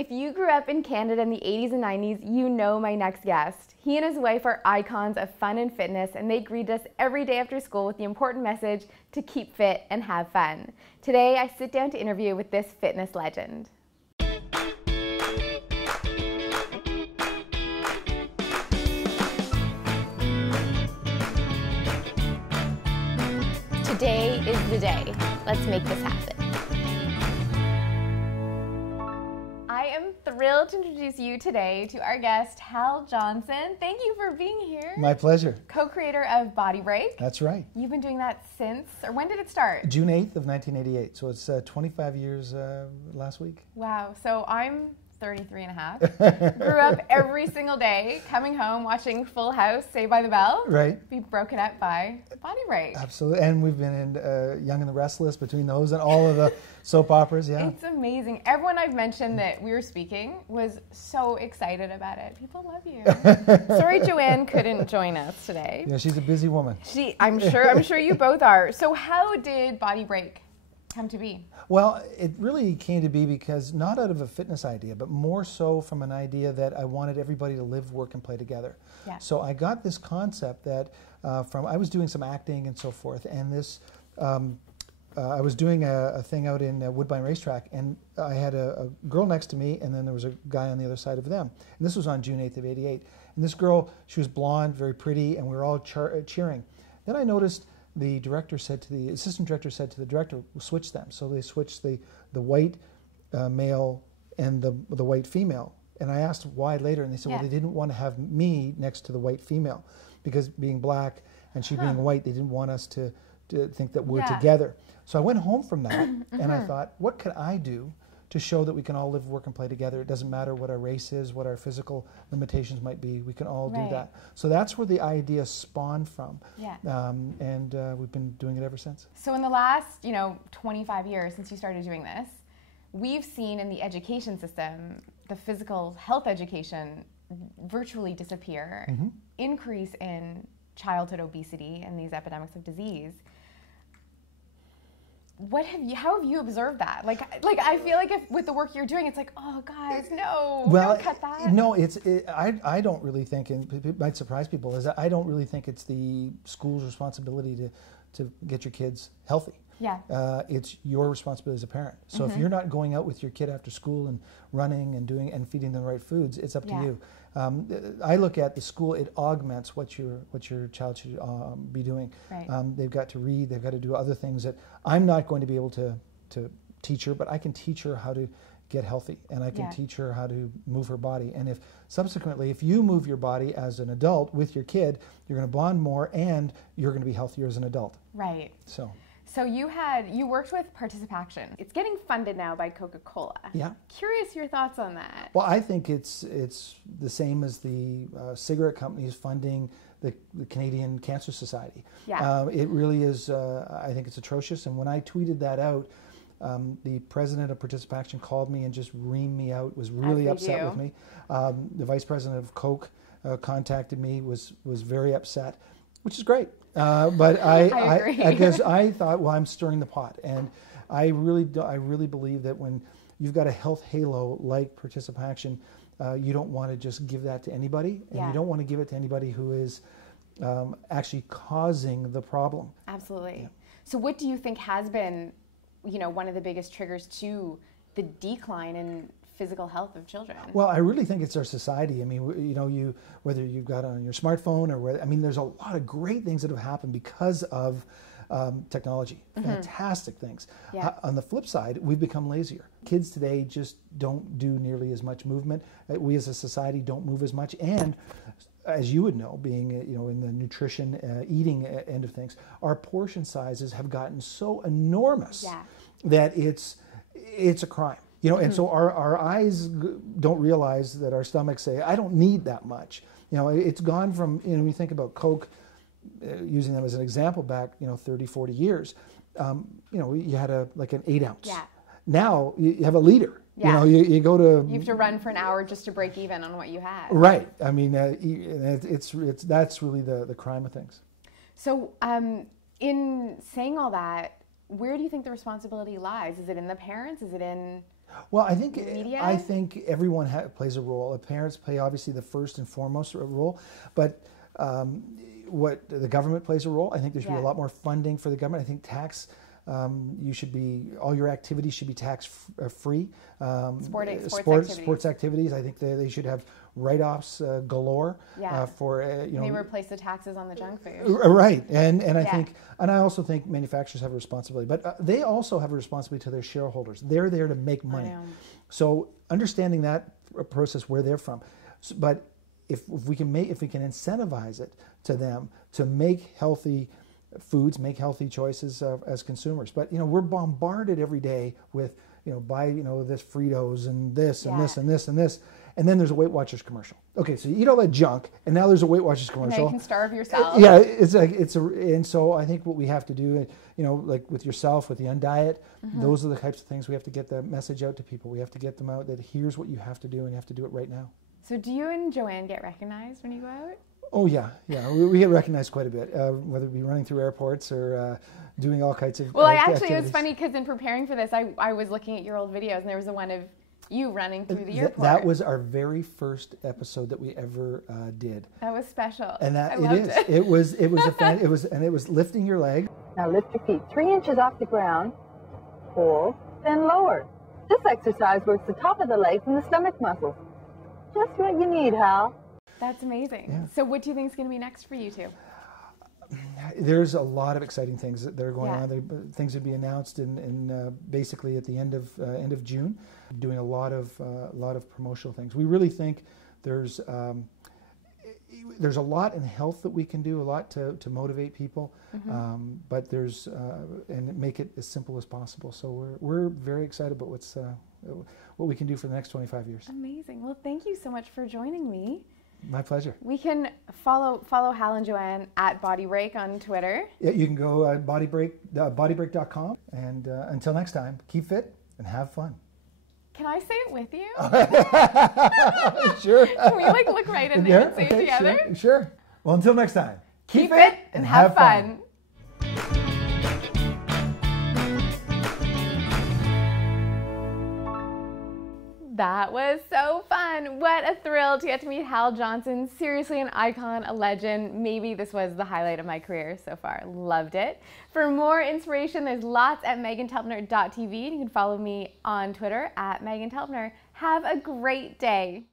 If you grew up in Canada in the 80s and 90s, you know my next guest. He and his wife are icons of fun and fitness, and they greet us every day after school with the important message to keep fit and have fun. Today, I sit down to interview with this fitness legend. Today is the day. Let's make this happen. I am thrilled to introduce you today to our guest, Hal Johnson. Thank you for being here. My pleasure. Co-creator of Body Break. That's right. You've been doing that since, or when did it start? June 8th of 1988, so it's 25 years last week. Wow, so I'm 33 and a half. Grew up every single day, coming home, watching Full House, Saved by the Bell. Right. Be broken up by Body Break. Absolutely, and we've been in Young and the Restless, between those and all of the soap operas, yeah. It's amazing. Everyone I've mentioned that we were speaking was so excited about it. People love you. Sorry Joanne couldn't join us today. Yeah, she's a busy woman. I'm sure you both are. So how did Body Break come to be? Well, it really came to be because not out of a fitness idea, but more so from an idea that I wanted everybody to live, work, and play together. Yeah. So I got this concept that I was doing some acting and so forth, and this I was doing a thing out in Woodbine Racetrack, and I had a girl next to me, and then there was a guy on the other side of them. And this was on June 8th of '88. And this girl, she was blonde, very pretty, and we were all cheering. Then I noticed the director said to the assistant director said to the director, switch them. So they switched the white male and the white female. And I asked why later, and they said, well, they didn't want to have me next to the white female because being black and she being white, they didn't want us to think that we're together. So I went home from that and I thought, what could I do to show that we can all live, work, and play together? It doesn't matter what our race is, what our physical limitations might be. We can all do that. So that's where the idea spawned from. Yeah. And we've been doing it ever since. So in the last, 25 years since you started doing this, we've seen in the education system, the physical health education virtually disappear, increase in childhood obesity and these epidemics of disease. How have you observed that? Like I feel like with the work you're doing, it's like, oh guys, no, don't cut that. No, I don't really think, and it might surprise people, is that I don't really think it's the school's responsibility to get your kids healthy. Yeah. It's your responsibility as a parent. So if you're not going out with your kid after school and running and feeding them the right foods, it's up to you. I look at the school; it augments what your child should be doing. Right. They've got to read. They've got to do other things that I'm not going to be able to teach her, but I can teach her how to get healthy, and I can teach her how to move her body. And if subsequently, if you move your body as an adult with your kid, you're going to bond more, and you're going to be healthier as an adult. Right. So you worked with Participation. It's getting funded now by Coca Cola. Yeah. Curious your thoughts on that. Well, I think it's the same as the cigarette companies funding the Canadian Cancer Society. Yeah. It really is. I think it's atrocious. And when I tweeted that out, the president of Participation called me and just reamed me out. Was really upset with me. The vice president of Coke contacted me. Was very upset, which is great. But I guess I thought, well, I'm stirring the pot, and I really believe that when you've got a health halo like Participation, you don't want to just give that to anybody, and you don't want to give it to anybody who is actually causing the problem. Absolutely. Yeah. So, what do you think has been, one of the biggest triggers to the decline in physical health of children? Well, I really think it's our society. I mean, whether you've got it on your smartphone or there's a lot of great things that have happened because of technology. Fantastic things. Yeah. On the flip side, we've become lazier. Kids today just don't do nearly as much movement. We as a society don't move as much, and as you would know, being in the nutrition, eating end of things, our portion sizes have gotten so enormous that it's a crime. And so our eyes don't realize that our stomachs say, I don't need that much. It's gone from, when you think about Coke, using them as an example back, 30, 40 years, you had an 8 ounce. Yeah. Now you have a liter. Yeah. You go to... You have to run for an hour just to break even on what you had. Right. I mean, that's really the crime of things. So in saying all that, where do you think the responsibility lies? Is it in the parents? Is it in Well, I think Media? I think everyone plays a role. Parents play obviously the first and foremost role, but what the government plays a role. I think there should be a lot more funding for the government. I think tax. You should be, all your activities should be tax free. Sports activities. I think they should have write-offs galore for They replace the taxes on the junk food. Right, and I think, and I also think manufacturers have a responsibility, but they also have a responsibility to their shareholders. They're there to make money, so understanding that process where they're from, but if we can incentivize it to them to make healthy foods, make healthy choices as consumers. But we're bombarded every day with buy this Fritos and this and this and this and this, and then there's a Weight Watchers commercial. Okay, so you eat all that junk, and now there's a Weight Watchers commercial. And now you can starve yourself. Yeah, and so I think what we have to do, like with yourself, with the Undiet, those are the types of things we have to get the message out to people. We have to get them out that here's what you have to do, and you have to do it right now. So do you and Joanne get recognized when you go out? Oh yeah. We get recognized quite a bit, whether it be running through airports or doing all kinds of. Well, it was funny because in preparing for this, I was looking at your old videos, and there was the one of you running through the airport. That was our very first episode that we ever did. That was special. And it was lifting your leg. Now lift your feet 3 inches off the ground, pull, then lower. This exercise works the top of the legs and the stomach muscles. Just what you need, Hal. That's amazing. Yeah. So what do you think is going to be next for you two? There's a lot of exciting things that are going on. Things will be announced in basically at the end of June. Doing a lot of promotional things. We really think there's a lot in health that we can do, a lot to motivate people, but there's and make it as simple as possible. So we're very excited about what we can do for the next 25 years. Amazing. Well, thank you so much for joining me. My pleasure. We can follow Hal and Joanne at Body Break on Twitter. Yeah, you can go bodybreak.com. And until next time, keep fit and have fun. Can I say it with you? Sure. Can we look right in there and say it together? Sure. Well, until next time, keep fit and have fun. That was so fun. What a thrill to get to meet Hal Johnson. Seriously an icon, a legend. Maybe this was the highlight of my career so far. Loved it. For more inspiration, there's lots at MeghanTelpner.tv. You can follow me on Twitter at Meghan Telpner. Have a great day.